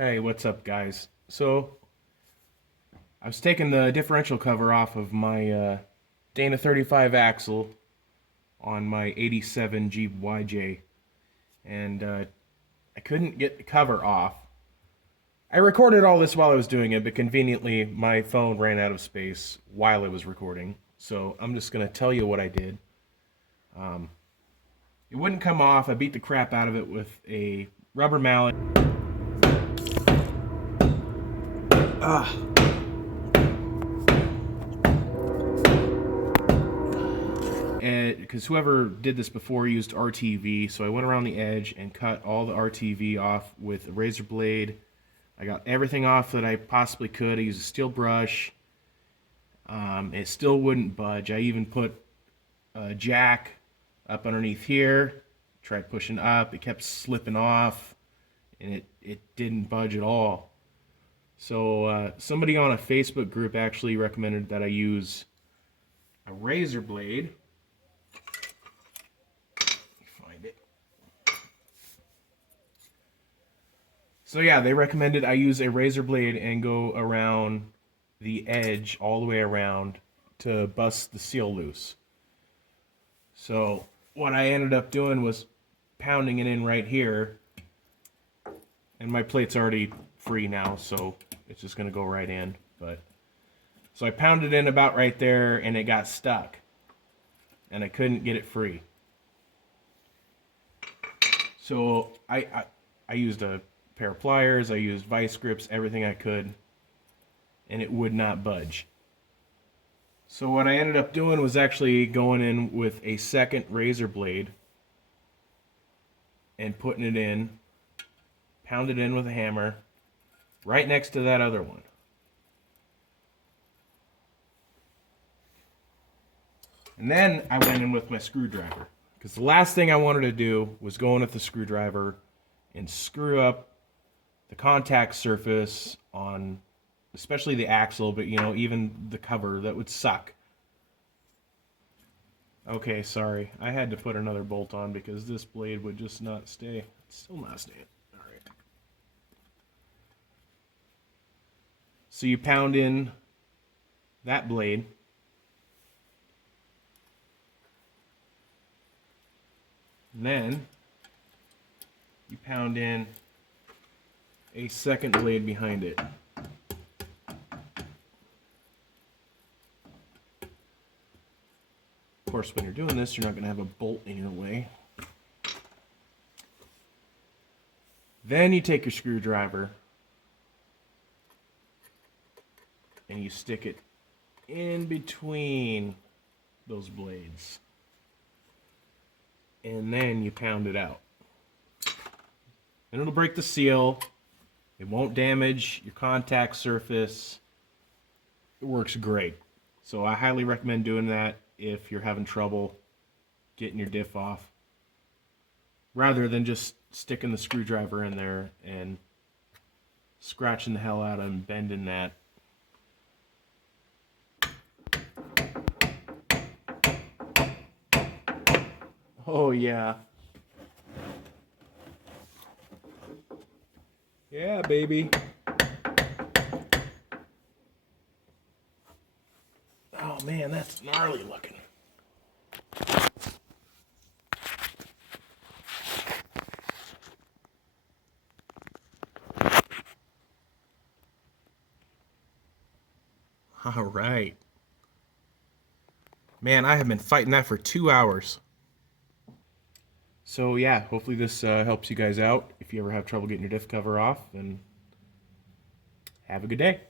Hey, what's up, guys? So, I was taking the differential cover off of my Dana 35 axle on my 87 Jeep YJ, and I couldn't get the cover off. I recorded all this while I was doing it, but conveniently my phone ran out of space while I was recording, so I'm just going to tell you what I did. It wouldn't come off. I beat the crap out of it with a rubber mallet. Because whoever did this before used RTV, so I went around the edge and cut all the RTV off with a razor blade. I got everything off that I possibly could. I used a steel brush. It still wouldn't budge. I even put a jack up underneath here, tried pushing up. It kept slipping off, and it didn't budge at all. So somebody on a Facebook group actually recommended that I use a razor blade. So yeah, they recommended I use a razor blade and go around the edge all the way around to bust the seal loose. So what I ended up doing was pounding it in right here, and my plate's already free now, so it's just gonna go right in. But so I pounded in about right there, and it got stuck, and I couldn't get it free. So I used a pair of pliers, I used vice grips, everything I could, and it would not budge. So what I ended up doing was actually going in with a second razor blade and putting it in, pound it in with a hammer, right next to that other one. And then I went in with my screwdriver, because the last thing I wanted to do was go in with the screwdriver and screw up the contact surface on especially the axle, but even the cover. That would suck. Okay, sorry. I had to put another bolt on because this blade would just not stay. It's still not staying. Alright. So you pound in that blade. And then you pound in a second blade behind it. Of course, when you're doing this, you're not going to have a bolt in your way. Then you take your screwdriver and you stick it in between those blades. And then you pound it out. And it'll break the seal. It won't damage your contact surface. It works great. So I highly recommend doing that if you're having trouble getting your diff off, rather than just sticking the screwdriver in there and scratching the hell out of and bending that. Oh yeah. Yeah, baby. Oh man, that's gnarly looking. All right. Man, I have been fighting that for 2 hours. So yeah, hopefully this helps you guys out. If you ever have trouble getting your diff cover off, then have a good day.